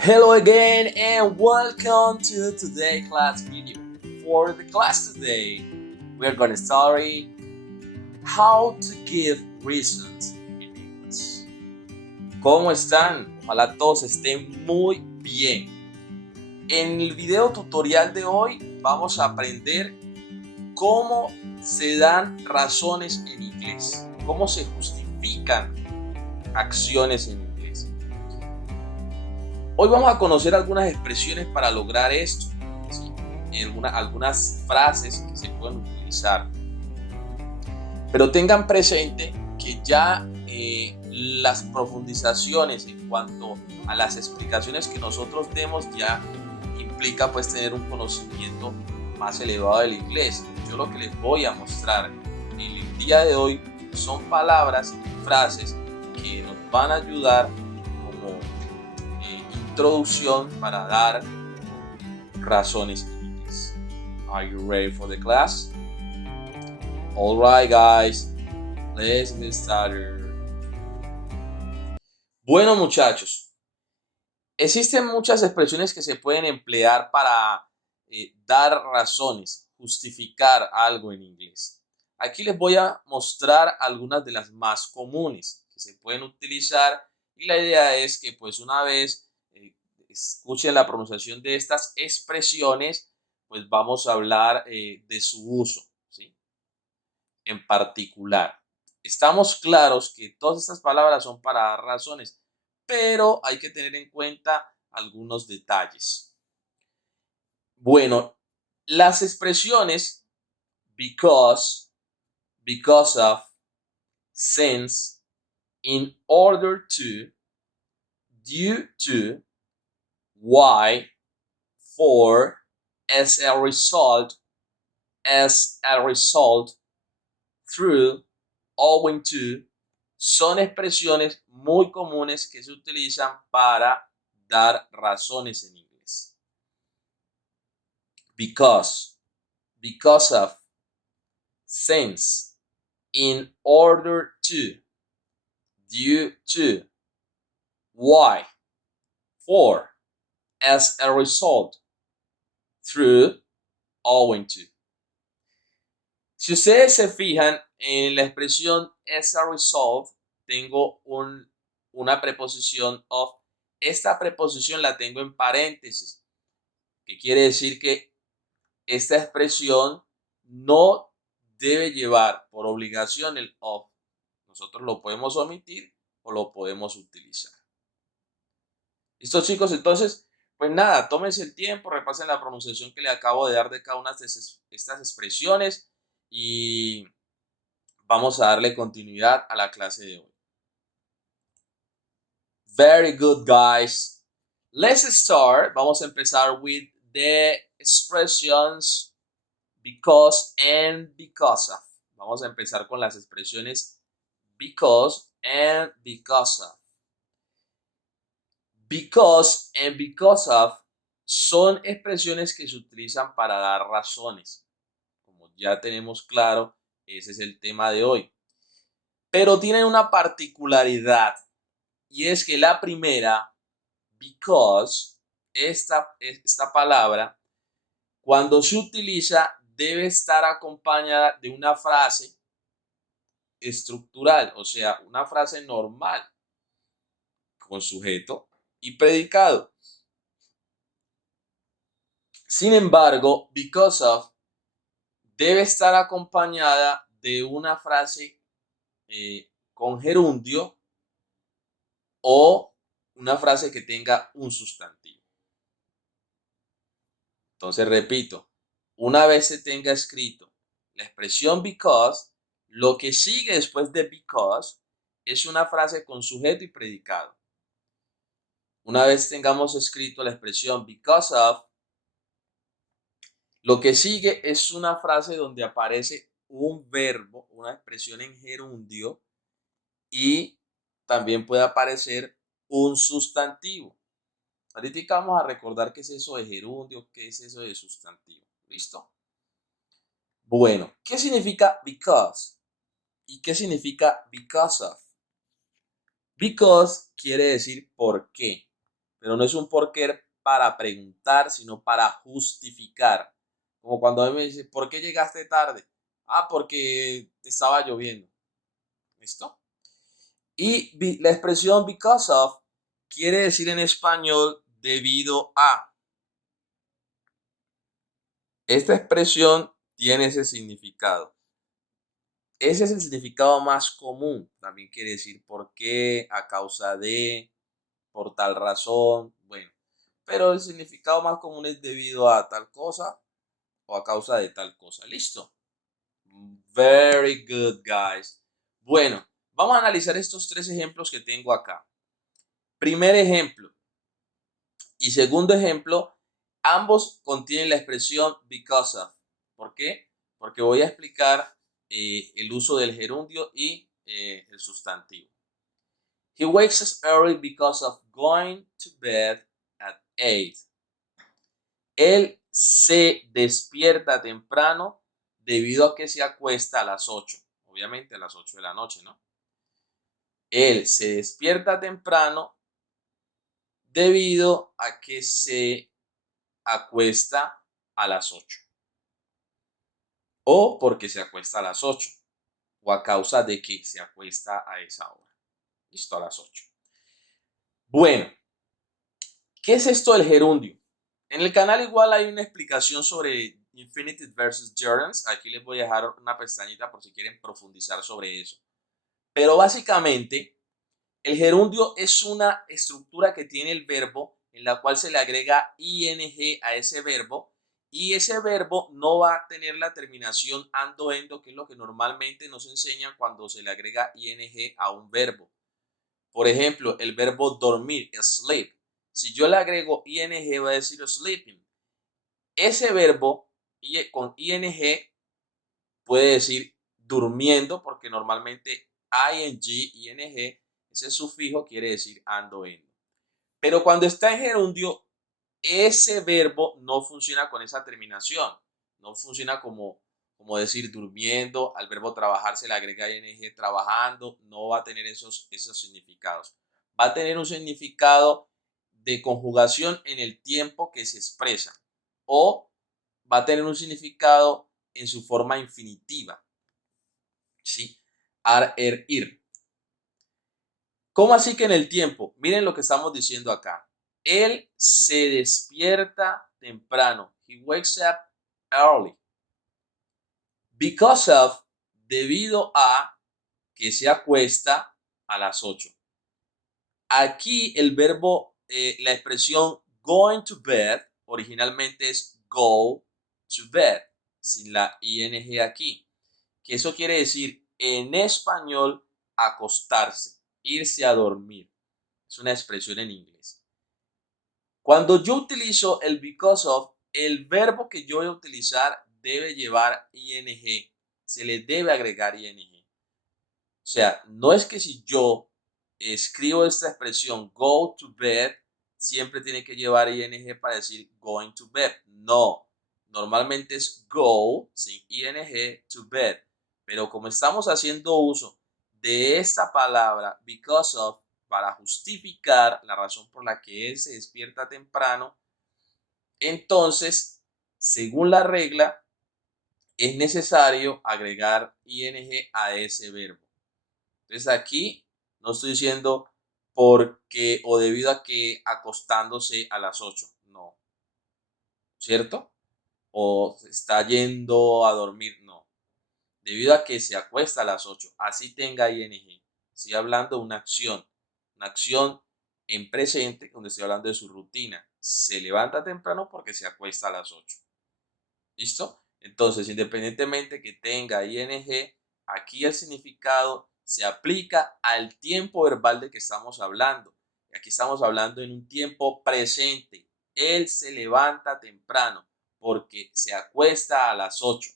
Hello again and welcome to today's class video. For the class today, we are going to study how to give reasons in English. ¿Cómo están? Ojalá todos estén muy bien. En el video tutorial de hoy vamos a aprender cómo se dan razones en inglés, cómo se justifican acciones en inglés. Hoy vamos a conocer algunas expresiones para lograr esto, ¿sí? Algunas frases que se pueden utilizar. Pero tengan presente que ya las profundizaciones en cuanto a las explicaciones que nosotros demos ya implica pues tener un conocimiento más elevado del inglés. Yo lo que les voy a mostrar en el día de hoy son palabras y frases que nos van a ayudar como introducción para dar razones en inglés. Are you ready for the class? Alright guys, let's get started. Bueno muchachos, existen muchas expresiones que se pueden emplear para dar razones, justificar algo en inglés. Aquí les voy a mostrar algunas de las más comunes que se pueden utilizar y la idea es que pues una vez escuchen la pronunciación de estas expresiones, pues vamos a hablar de su uso, ¿sí? En particular. Estamos claros que todas estas palabras son para dar razones, pero hay que tener en cuenta algunos detalles. Bueno, las expresiones because, because of, since, in order to, due to, why, for, as a result, through, owing to, son expresiones muy comunes que se utilizan para dar razones en inglés. Because of, since, in order to, due to, why, for, as a result, through, owing to. Si ustedes se fijan en la expresión as a result, tengo una preposición of. Esta preposición la tengo en paréntesis, que quiere decir que esta expresión no debe llevar por obligación el of. Nosotros lo podemos omitir o lo podemos utilizar. ¿Listo, chicos? Entonces, pues nada, tómense el tiempo, repasen la pronunciación que le acabo de dar de cada una de estas expresiones y vamos a darle continuidad a la clase de hoy. Very good, guys. Let's start. Vamos a empezar with the expressions because and because of. Vamos a empezar con las expresiones because and because of. Because and because of son expresiones que se utilizan para dar razones. Como ya tenemos claro, ese es el tema de hoy. Pero tienen una particularidad y es que la primera, because, esta palabra, cuando se utiliza debe estar acompañada de una frase estructural, o sea, una frase normal con sujeto y predicado. Sin embargo, because of debe estar acompañada de una frase con gerundio o una frase que tenga un sustantivo. Entonces, repito, una vez se tenga escrito la expresión because, lo que sigue después de because es una frase con sujeto y predicado. Una vez tengamos escrito la expresión because of, lo que sigue es una frase donde aparece un verbo, una expresión en gerundio y también puede aparecer un sustantivo. Ahorita vamos a recordar qué es eso de gerundio, qué es eso de sustantivo. ¿Listo? Bueno, ¿qué significa because? ¿Y qué significa because of? Because quiere decir por qué. pero no es un por qué para preguntar, sino para justificar. Como cuando a mí me dice, ¿por qué llegaste tarde? Ah, porque estaba lloviendo. ¿Listo? Y la expresión because of quiere decir en español debido a. Esta expresión tiene ese significado. Ese es el significado más común. También quiere decir por qué, a causa de, por tal razón. Bueno, pero el significado más común es debido a tal cosa o a causa de tal cosa. ¿Listo? Very good, guys. Bueno, vamos a analizar estos tres ejemplos que tengo acá. Primer ejemplo y segundo ejemplo, ambos contienen la expresión because of. ¿Por qué? Porque voy a explicar el uso del gerundio y el sustantivo. He wakes us early because of going to bed at 8. Él se despierta temprano debido a que se acuesta a las 8. Obviamente a las 8 de la noche, ¿no? Él se despierta temprano debido a que se acuesta a las 8. O porque se acuesta a las 8. O a causa de que se acuesta a esa hora. Listo, a las 8. Bueno, ¿qué es esto del gerundio? En el canal igual hay una explicación sobre infinitive versus gerunds. Aquí les voy a dejar una pestañita por si quieren profundizar sobre eso. Pero básicamente, el gerundio es una estructura que tiene el verbo en la cual se le agrega ing a ese verbo y ese verbo no va a tener la terminación ando, endo, que es lo que normalmente nos enseñan cuando se le agrega ing a un verbo. Por ejemplo, el verbo dormir, sleep. Si yo le agrego ing, va a decir sleeping. Ese verbo con ing puede decir durmiendo, porque normalmente ing, ese sufijo quiere decir ando, endo. Pero cuando está en gerundio, ese verbo no funciona con esa terminación. No funciona como decir durmiendo. Al verbo trabajar se le agrega ing trabajando. No va a tener esos significados. Va a tener un significado de conjugación en el tiempo que se expresa. O va a tener un significado en su forma infinitiva. ¿Sí? Ar, er, ir. ¿Cómo así que en el tiempo? Miren lo que estamos diciendo acá. Él se despierta temprano. He wakes up early. Because of, debido a que se acuesta a las 8. Aquí el verbo, la expresión going to bed, originalmente es go to bed, sin la ing aquí. Que eso quiere decir en español acostarse, irse a dormir. Es una expresión en inglés. Cuando yo utilizo el because of, el verbo que yo voy a utilizar debe llevar ing. Se le debe agregar ing. O sea, no es que si yo escribo esta expresión go to bed, siempre tiene que llevar ing para decir going to bed. No, normalmente es go sin ing to bed. Pero como estamos haciendo uso de esta palabra because of para justificar la razón por la que él se despierta temprano, entonces, según la regla, es necesario agregar ing a ese verbo. Entonces aquí no estoy diciendo porque o debido a que acostándose a las 8, no, ¿cierto? O está yendo a dormir, no. Debido a que se acuesta a las 8, así tenga ing. Estoy hablando de una acción en presente donde estoy hablando de su rutina. Se levanta temprano porque se acuesta a las 8. ¿Listo? Entonces, independientemente que tenga ing, aquí el significado se aplica al tiempo verbal de que estamos hablando. Aquí estamos hablando en un tiempo presente. Él se levanta temprano porque se acuesta a las 8.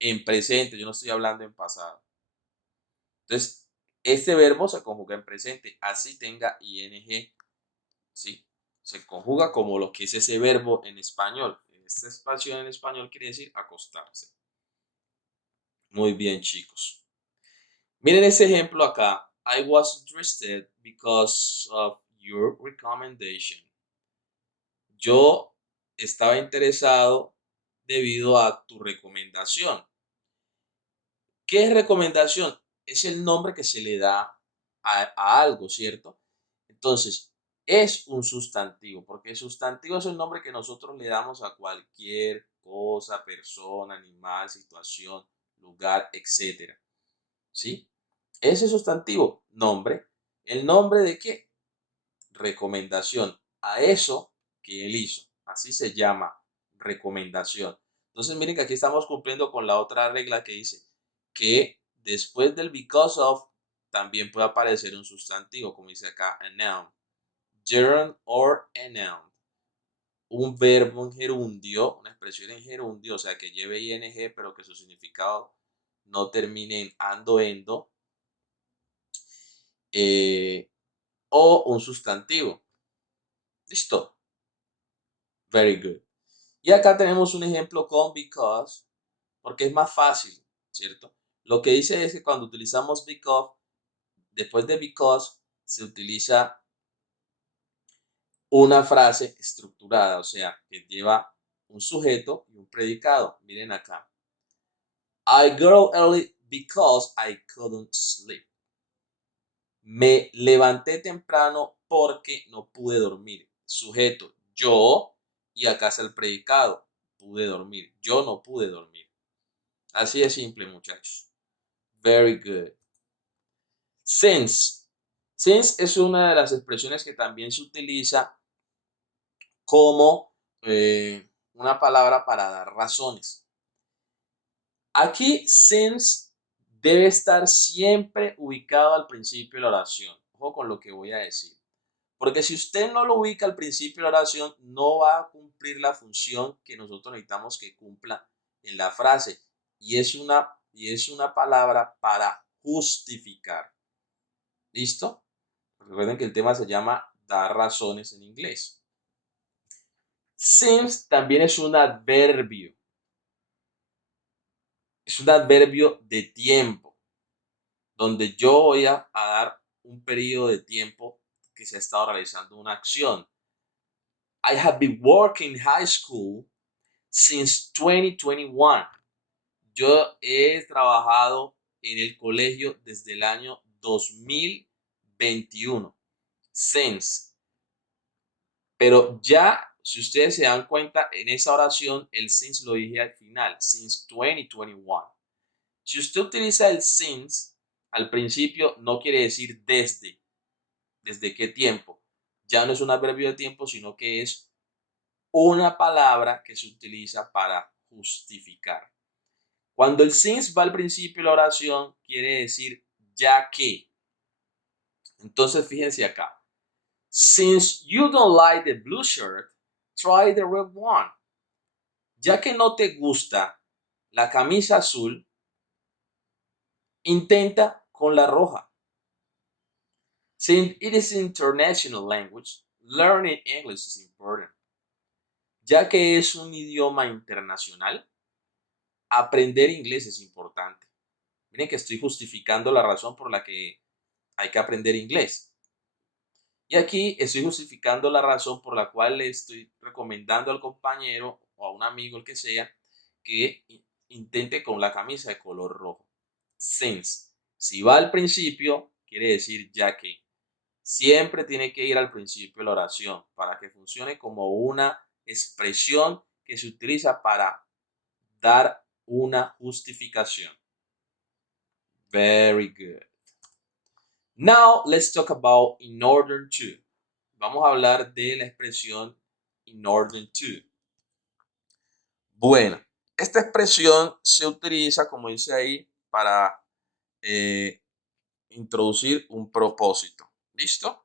En presente, yo no estoy hablando en pasado. Entonces, este verbo se conjuga en presente, así tenga ing, ¿sí? Se conjuga como lo que es ese verbo en español. Esta expresión en español quiere decir acostarse. Muy bien, chicos. Miren este ejemplo acá. I was interested because of your recommendation. Yo estaba interesado debido a tu recomendación. ¿Qué es recomendación? Es el nombre que se le da a algo, ¿cierto? Entonces, es un sustantivo, porque el sustantivo es el nombre que nosotros le damos a cualquier cosa, persona, animal, situación, lugar, etcétera. ¿Sí? Ese sustantivo, nombre. ¿El nombre de qué? Recomendación. A eso que él hizo. Así se llama recomendación. Entonces, miren que aquí estamos cumpliendo con la otra regla que dice que después del because of también puede aparecer un sustantivo, como dice acá, a noun. Gerund or a noun. Un verbo en gerundio, una expresión en gerundio, o sea, que lleve ing, pero que su significado no termine en ando, endo, o un sustantivo. ¿Listo? Very good. Y acá tenemos un ejemplo con because, porque es más fácil, ¿cierto? Lo que dice es que cuando utilizamos because, después de because, se utiliza una frase estructurada, o sea, que lleva un sujeto y un predicado. Miren acá. I got up early because I couldn't sleep. Me levanté temprano porque no pude dormir. Sujeto, yo, y acá está el predicado, pude dormir. Yo no pude dormir. Así de simple, muchachos. Very good. Since. Since es una de las expresiones que también se utiliza como una palabra para dar razones. Aquí, since debe estar siempre ubicado al principio de la oración. Ojo con lo que voy a decir. Porque si usted no lo ubica al principio de la oración, no va a cumplir la función que nosotros necesitamos que cumpla en la frase. Y es una palabra para justificar. ¿Listo? Recuerden que el tema se llama dar razones en inglés. Since también es un adverbio. Es un adverbio de tiempo, donde yo voy a dar un periodo de tiempo que se ha estado realizando una acción. I have been working high school since 2021. Yo he trabajado en el colegio desde el año 2021. Since. Pero ya, si ustedes se dan cuenta, en esa oración el since lo dije al final, since 2021. Si usted utiliza el since al principio, no quiere decir desde. ¿Desde qué tiempo? Ya no es un adverbio de tiempo, sino que es una palabra que se utiliza para justificar. Cuando el since va al principio de la oración, quiere decir ya que. Entonces, fíjense acá. Since you don't like the blue shirt, try the red one. Ya que no te gusta la camisa azul, intenta con la roja. Since it is international language, learning English is important. Ya que es un idioma internacional, aprender inglés es importante. Miren que estoy justificando la razón por la que hay que aprender inglés. Y aquí estoy justificando la razón por la cual le estoy recomendando al compañero o a un amigo, el que sea, que intente con la camisa de color rojo. Since. Si va al principio, quiere decir ya que. Siempre tiene que ir al principio de la oración para que funcione como una expresión que se utiliza para dar una justificación. Very good. Now let's talk about in order to. Vamos a hablar de la expresión in order to. Bueno, esta expresión se utiliza, como dice ahí, para introducir un propósito. ¿Listo?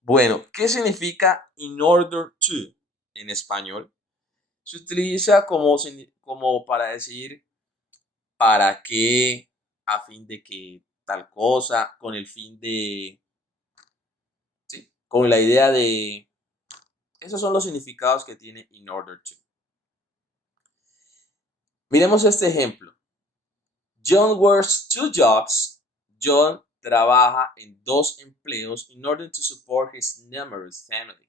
Bueno, ¿qué significa in order to en español? Se utiliza como para decir para qué, a fin de que tal cosa, con el fin de, ¿sí? Con la idea de, esos son los significados que tiene in order to. Miremos este ejemplo. John works two jobs. John trabaja en 2 empleos in order to support his numerous family.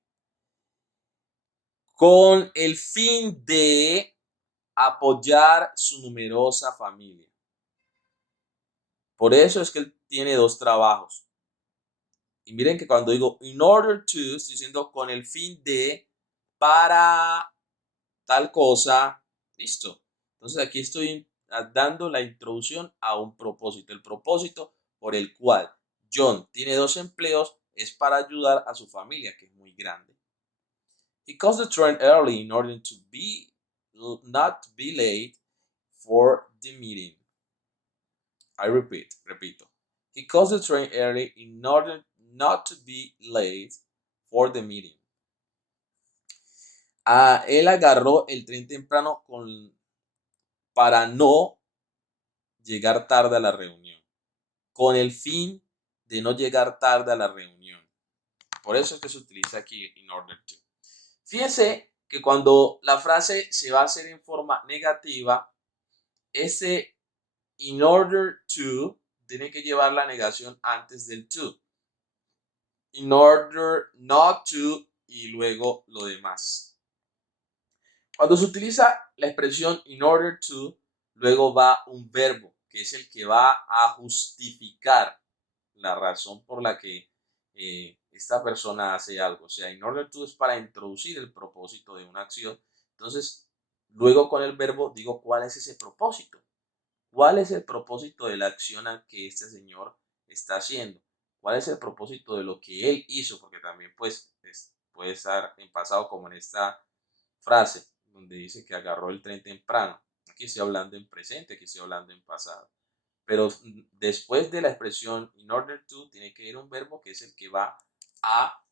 Con el fin de apoyar su numerosa familia. Por eso es que él tiene 2 trabajos. Y miren que cuando digo in order to, estoy diciendo con el fin de, para tal cosa, listo. Entonces aquí estoy dando la introducción a un propósito. El propósito por el cual John tiene 2 empleos es para ayudar a su familia, que es muy grande. He calls the train early in order to not be late for the meeting. I repito. He calls the train early in order not to be late for the meeting. Él agarró el tren temprano para no llegar tarde a la reunión, con el fin de no llegar tarde a la reunión. Por eso es que se utiliza aquí in order to. Fíjense que cuando la frase se va a hacer en forma negativa, ese in order to tiene que llevar la negación antes del to. In order not to y luego lo demás. Cuando se utiliza la expresión in order to, luego va un verbo, que es el que va a justificar la razón por la que esta persona hace algo. O sea, in order to es para introducir el propósito de una acción. Entonces, luego con el verbo digo cuál es ese propósito. ¿Cuál es el propósito de la acción que este señor está haciendo? ¿Cuál es el propósito de lo que él hizo? Porque también pues puede estar en pasado como en esta frase donde dice que agarró el tren temprano. Aquí estoy hablando en presente, aquí estoy hablando en pasado. Pero después de la expresión in order to tiene que ir un verbo que es el que va a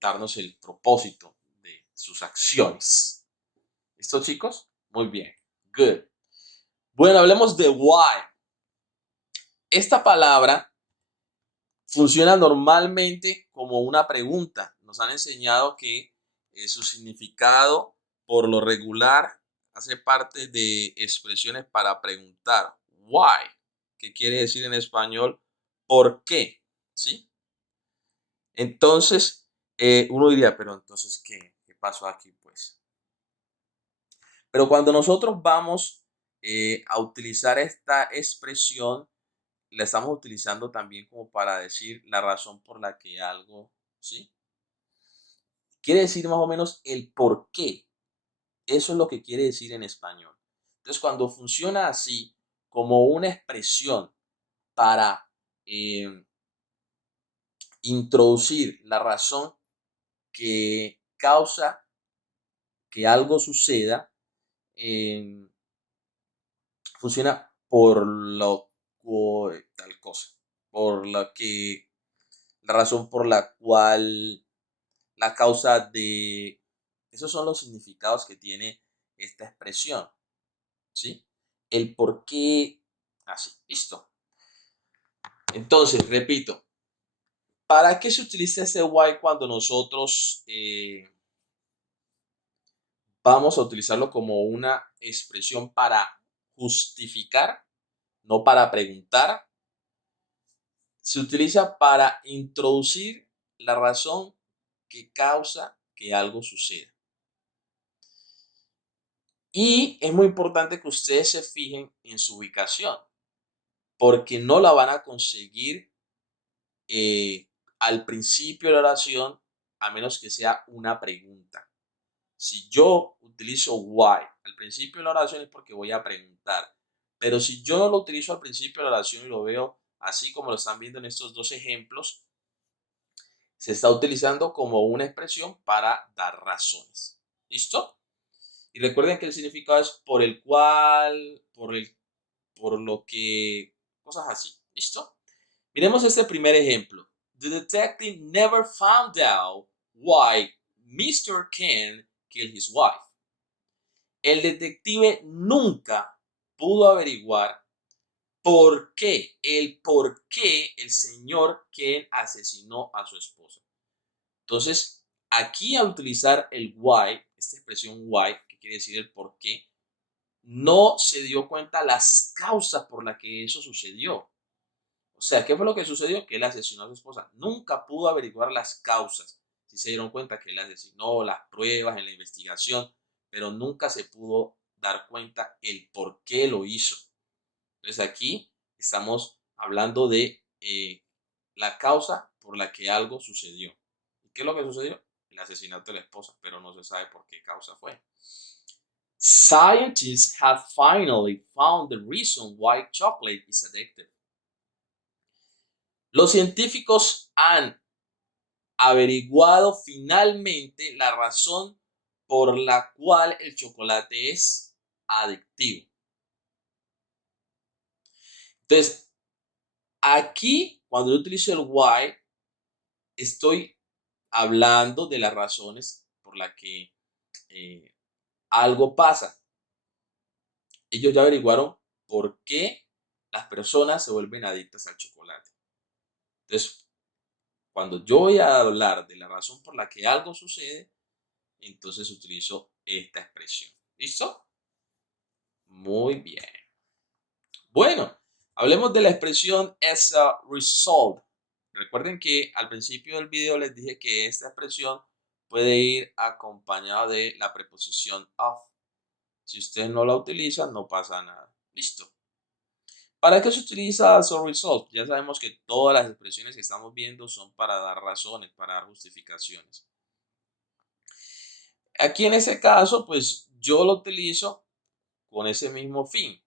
darnos el propósito de sus acciones. ¿Listo, chicos? Muy bien. Good. Bueno, hablemos de why. Esta palabra funciona normalmente como una pregunta. Nos han enseñado que su significado, por lo regular, hace parte de expresiones para preguntar. Why, que quiere decir en español, ¿por qué? ¿Sí? Entonces, uno diría, pero entonces, ¿qué pasó aquí, pues? Pero cuando nosotros vamos a utilizar esta expresión, la estamos utilizando también como para decir la razón por la que algo, ¿sí? Quiere decir más o menos el por qué. Eso es lo que quiere decir en español. Entonces, cuando funciona así, como una expresión para introducir la razón que causa que algo suceda, funciona por tal cosa, por la que la razón por la cual la causa de... Esos son los significados que tiene esta expresión, ¿sí? El por qué, así, listo. Entonces, repito, ¿para qué se utiliza ese why cuando nosotros vamos a utilizarlo como una expresión para justificar, no para preguntar? Se utiliza para introducir la razón que causa que algo suceda. Y es muy importante que ustedes se fijen en su ubicación, porque no la van a conseguir al principio de la oración, a menos que sea una pregunta. Si yo utilizo why al principio de la oración es porque voy a preguntar. Pero si yo no lo utilizo al principio de la oración y lo veo así como lo están viendo en estos 2 ejemplos, se está utilizando como una expresión para dar razones. ¿Listo? Y recuerden que el significado es por el cual, por lo que, cosas así. ¿Listo? Miremos este primer ejemplo. The detective never found out why Mr. Ken killed his wife. El detective nunca pudo averiguar por qué el señor Ken asesinó a su esposa. Entonces, aquí al utilizar el why, esta expresión why, que quiere decir el por qué, no se dio cuenta las causas por las que eso sucedió. O sea, ¿qué fue lo que sucedió? Que él asesinó a su esposa. Nunca pudo averiguar las causas. Si se dieron cuenta que él asesinó, las pruebas en la investigación, pero nunca se pudo dar cuenta el por qué lo hizo. Entonces aquí estamos hablando de la causa por la que algo sucedió. ¿Y qué es lo que sucedió? El asesinato de la esposa, pero no se sabe por qué causa fue. Scientists have finally found the reason why chocolate is addictive. Los científicos han averiguado finalmente la razón por la cual el chocolate es adictivo. Entonces, aquí, cuando yo utilizo el why, estoy hablando de las razones por las que algo pasa. Ellos ya averiguaron por qué las personas se vuelven adictas al chocolate. Entonces, cuando yo voy a hablar de la razón por la que algo sucede, entonces utilizo esta expresión. ¿Listo? Muy bien. Bueno, hablemos de la expresión as a result. Recuerden que al principio del video les dije que esta expresión puede ir acompañada de la preposición of. Si ustedes no la utilizan, no pasa nada. Listo. ¿Para qué se utiliza as a result? Ya sabemos que todas las expresiones que estamos viendo son para dar razones, para dar justificaciones. Aquí en ese caso, pues yo lo utilizo con ese mismo fin,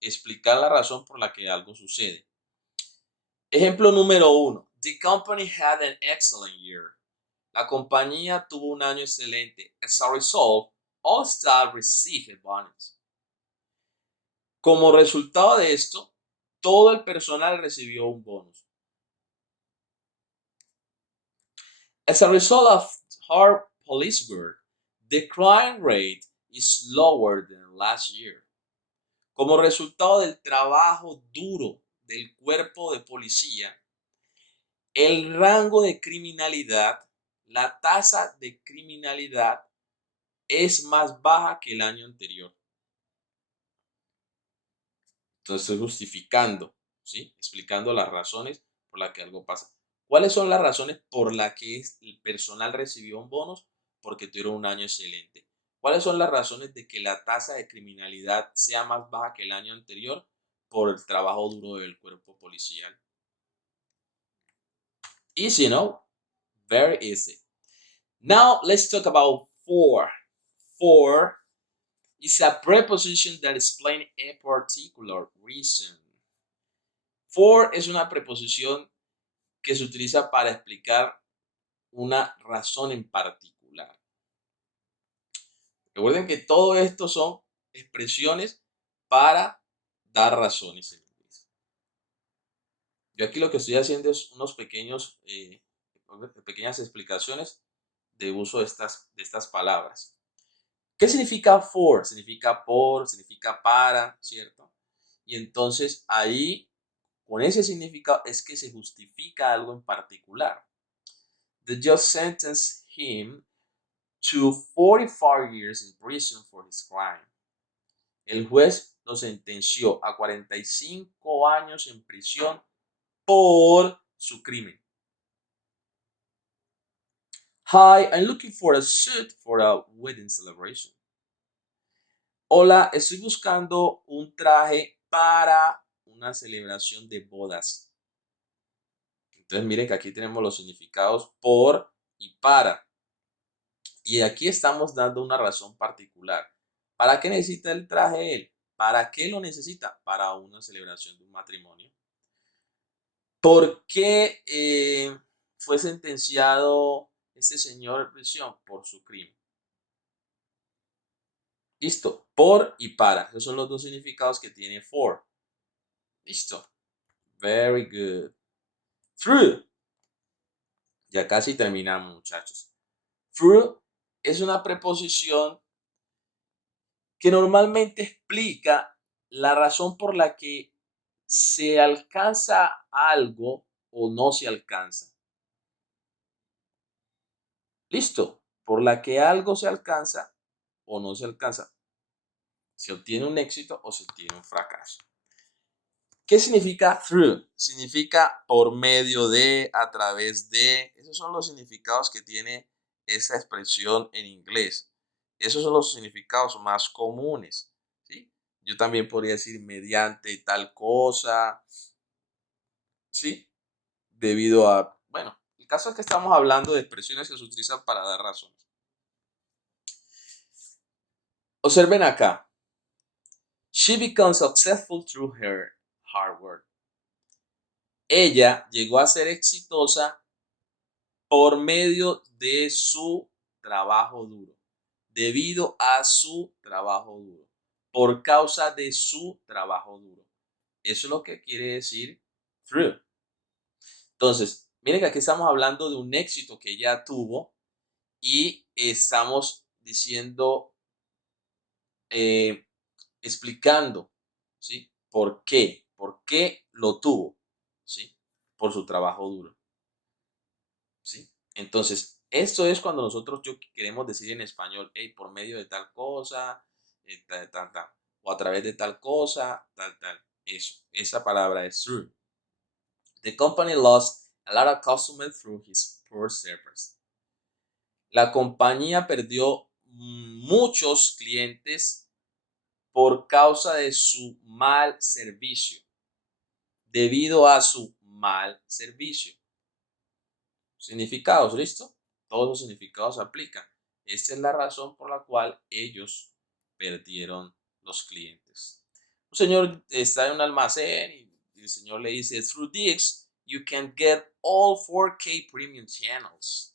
explicar la razón por la que algo sucede. Ejemplo número 1. The company had an excellent year. La compañía tuvo un año excelente. As a result, all staff received a bonus. Como resultado de esto, todo el personal recibió un bonus. As a result of hard police work, the crime rate is lower than last year. Como resultado del trabajo duro del cuerpo de policía, el rango de criminalidad, la tasa de criminalidad es más baja que el año anterior. Entonces estoy justificando, ¿sí? Explicando las razones por las que algo pasa. ¿Cuáles son las razones por las que el personal recibió un bonus? Porque tuvieron un año excelente. ¿Cuáles son las razones de que la tasa de criminalidad sea más baja que el año anterior? Por el trabajo duro del cuerpo policial. Easy, no? Very easy. Now let's talk about for. For is a preposition that explains a particular reason. For es una preposición que se utiliza para explicar una razón en particular. Recuerden que todo esto son expresiones para dar razones en inglés. Yo aquí lo que estoy haciendo es unos pequeñas explicaciones de uso de estas palabras. ¿Qué significa for? Significa por, significa para, ¿cierto? Y entonces ahí, con ese significado, es que se justifica algo en particular. The judge sentenced him to 45 years in prison for his crime. El juez lo sentenció a 45 años en prisión por su crimen. Hi, I'm looking for a suit for a wedding celebration. Hola, estoy buscando un traje para una celebración de bodas. Entonces miren que aquí tenemos los significados por y para. Y aquí estamos dando una razón particular. ¿Para qué necesita el traje él? ¿Para qué lo necesita? Para una celebración de un matrimonio. ¿Por qué fue sentenciado este señor a prisión? Por su crimen. Listo. Por y para. Esos son los dos significados que tiene for. Listo. Very good. Through. Ya casi terminamos, muchachos. Through es una preposición que normalmente explica la razón por la que se alcanza algo o no se alcanza. Listo. Por la que algo se alcanza o no se alcanza. Se obtiene un éxito o se obtiene un fracaso. ¿Qué significa through? Significa por medio de, a través de. Esos son los significados que tiene esa expresión en inglés. Esos son los significados más comunes, ¿sí? Yo también podría decir mediante tal cosa, ¿sí? Debido a, bueno, el caso es que estamos hablando de expresiones que se utilizan para dar razones. Observen acá. She becomes successful through her hard work. Ella llegó a ser exitosa por medio de su trabajo duro, debido a su trabajo duro, por causa de su trabajo duro. Eso es lo que quiere decir through. Entonces, miren que aquí estamos hablando de un éxito que ella tuvo y estamos diciendo, explicando, ¿sí? ¿Por qué? ¿Por qué lo tuvo? ¿Sí? Por su trabajo duro. ¿Sí? Entonces, esto es cuando nosotros queremos decir en español, hey, por medio de tal cosa, tal, o a través de tal cosa, tal. Eso, esa palabra es through. The company lost a lot of customers through his poor service. La compañía perdió muchos clientes por causa de su mal servicio, debido a su mal servicio. Significados, ¿listo? Todos los significados se aplican. Esta es la razón por la cual ellos perdieron los clientes. Un señor está en un almacén y el señor le dice, through this, you can get all 4K premium channels.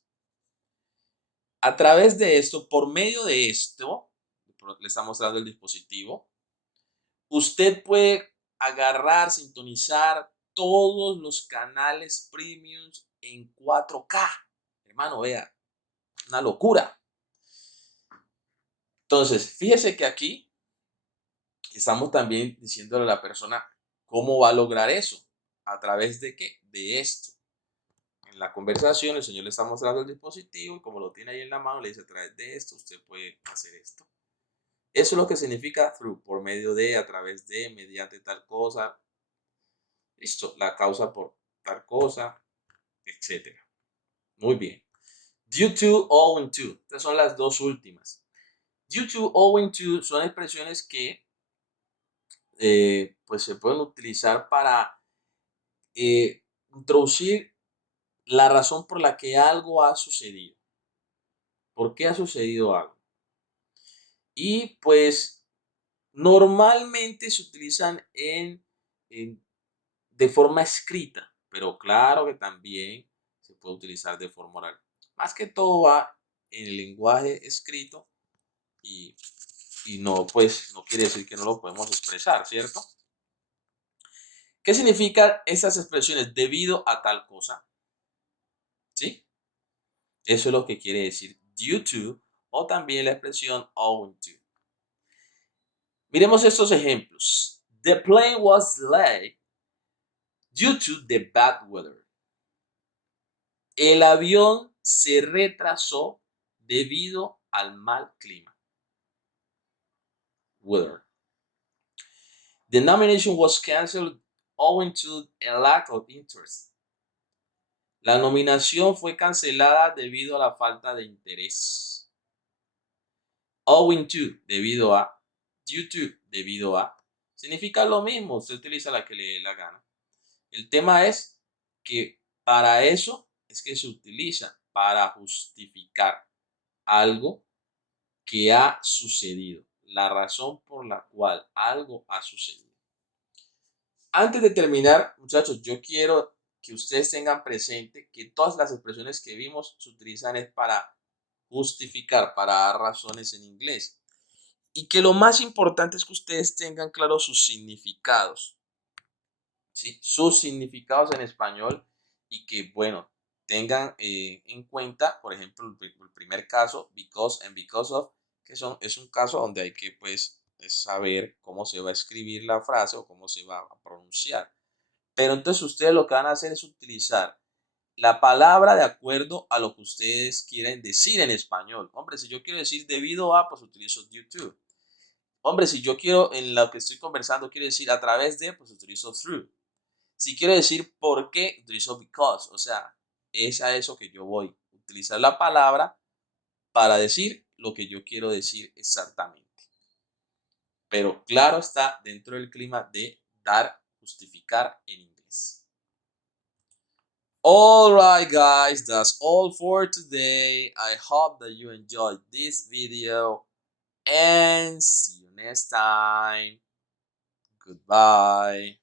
A través de esto, por medio de esto, le está mostrando el dispositivo, usted puede agarrar, sintonizar todos los canales premiums en 4K. Hermano, vea, una locura. Entonces, fíjese que aquí estamos también diciéndole a la persona cómo va a lograr eso. ¿A través de qué? De esto. En la conversación, el señor le está mostrando el dispositivo y como lo tiene ahí en la mano, le dice, a través de esto, usted puede hacer esto. Eso es lo que significa through, por medio de, a través de, mediante tal cosa. Listo, la causa por tal cosa, etc. Muy bien. Due to, owing to. Estas son las dos últimas. Due to, owing to son expresiones que pues se pueden utilizar para introducir la razón por la que algo ha sucedido. ¿Por qué ha sucedido algo? Y pues normalmente se utilizan de forma escrita, pero claro que también se puede utilizar de forma oral. Más que todo va en el lenguaje escrito y no, pues no quiere decir que no lo podemos expresar, ¿cierto? ¿Qué significan esas expresiones? Debido a tal cosa, ¿sí? Eso es lo que quiere decir due to o también la expresión owing to. Miremos estos ejemplos. The plane was delayed due to the bad weather. El avión se retrasó debido al mal clima. Weather. The nomination was cancelled owing to a lack of interest. La nominación fue cancelada debido a la falta de interés. Owing to, debido a. Due to, debido a. Significa lo mismo, usted utiliza la que le dé la gana. El tema es que para eso es que se utiliza, para justificar algo que ha sucedido, la razón por la cual algo ha sucedido. Antes de terminar, muchachos, yo quiero que ustedes tengan presente que todas las expresiones que vimos se utilizan es para justificar, para dar razones en inglés. Y que lo más importante es que ustedes tengan claros sus significados, ¿sí? Sus significados en español y que, bueno, tengan en cuenta, por ejemplo, el primer caso, because and because of, que es un caso donde hay que, pues, saber cómo se va a escribir la frase o cómo se va a pronunciar. Pero entonces ustedes lo que van a hacer es utilizar la palabra de acuerdo a lo que ustedes quieren decir en español. Hombre, si yo quiero decir debido a, pues utilizo due to. Hombre, si yo quiero, en lo que estoy conversando, quiero decir a través de, pues utilizo through. Si quiero decir por qué, utilizo because. O sea, es a eso que yo voy. Utilizar la palabra para decir lo que yo quiero decir exactamente. Pero claro está dentro del clima de dar, justificar en inglés. Alright guys, that's all for today. I hope that you enjoyed this video and see you next time. Goodbye.